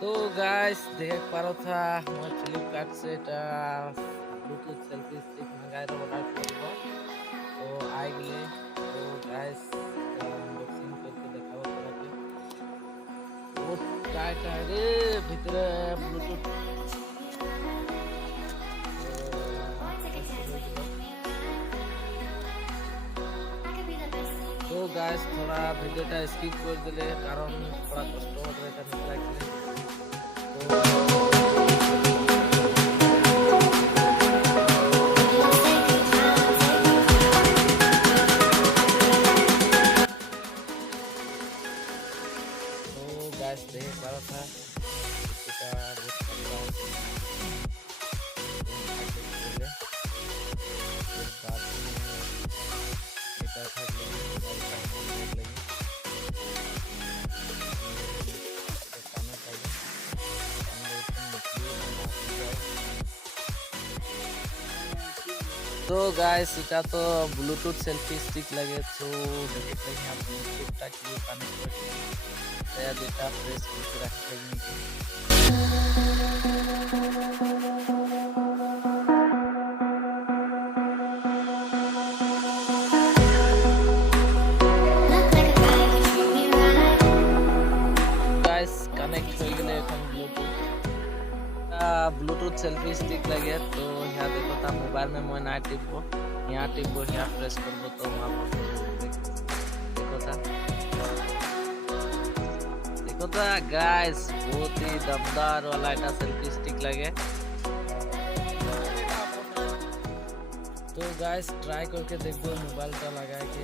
तो गाइस देख पा रहा था मैं फ्लिपकार्ट से ब्लूटूथ सेल्फी स्टिक मंगाए ऑर्डर करब तो आई गए। तो गाइस अनबॉक्सिंग करके देखाबो तोरा बहुत टाइट है रे भीतर ब्लूटूथ। तो गाइस थोड़ा भिडियोटा स्किप कर दिले कारण थोड़ा कष्ट हो रहा है निकला तो गाइस देख पा रहा था तो गाइस इटा तो ब्लूटूथ सेल्फी स्टिक लगे तो देख रहे हैं आप ब्लूटूथ का क्लिप कनेक्ट करके या डेटा प्रेस करके रख लेंगे। गाइस कनेक्ट हो गए এখন ब्लूटूथ सेल्फी स्टिक लगे तो यहाँ देखो था मोबाइल में मैं ना टिपो यहाँ प्रेस करबो तो वहाँ पर देखो था गाइस बहुत ही दमदार वाला এটা सेल्फी स्टिक लगे। तो गाइस ट्राई करके देखो मोबाइल का लगा के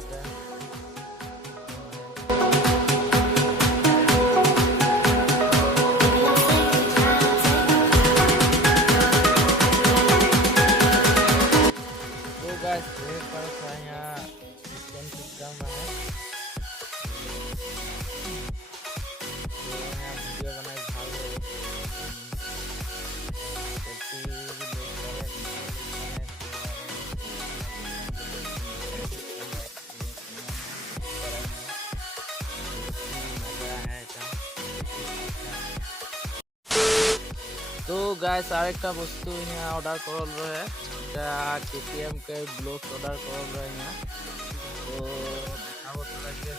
तो गाइस आरेकटा बस्तु यहाँ ऑर्डर करल रहे KTM के ब्लॉक्स ऑर्डर करल रहे यहाँ तो देखाबो तोरा के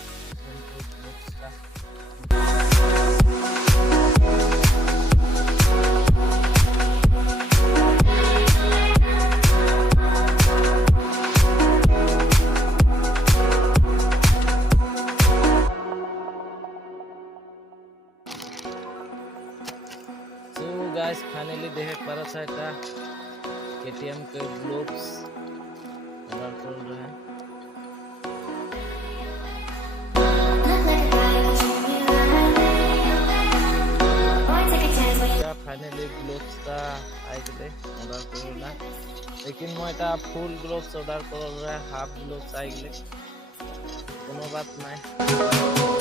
गाइस फाइनली देख पा रहा था KTM के ग्लोव्स ऑर्डर कर रहे हैं। फाइनली ग्लोव्स का आई गए ऑर्डर करना लेकिन मैं এটা फुल ग्लोव्स ऑर्डर कर रहा है हाफ ग्लोव्स आई गए कोनो बात नहीं।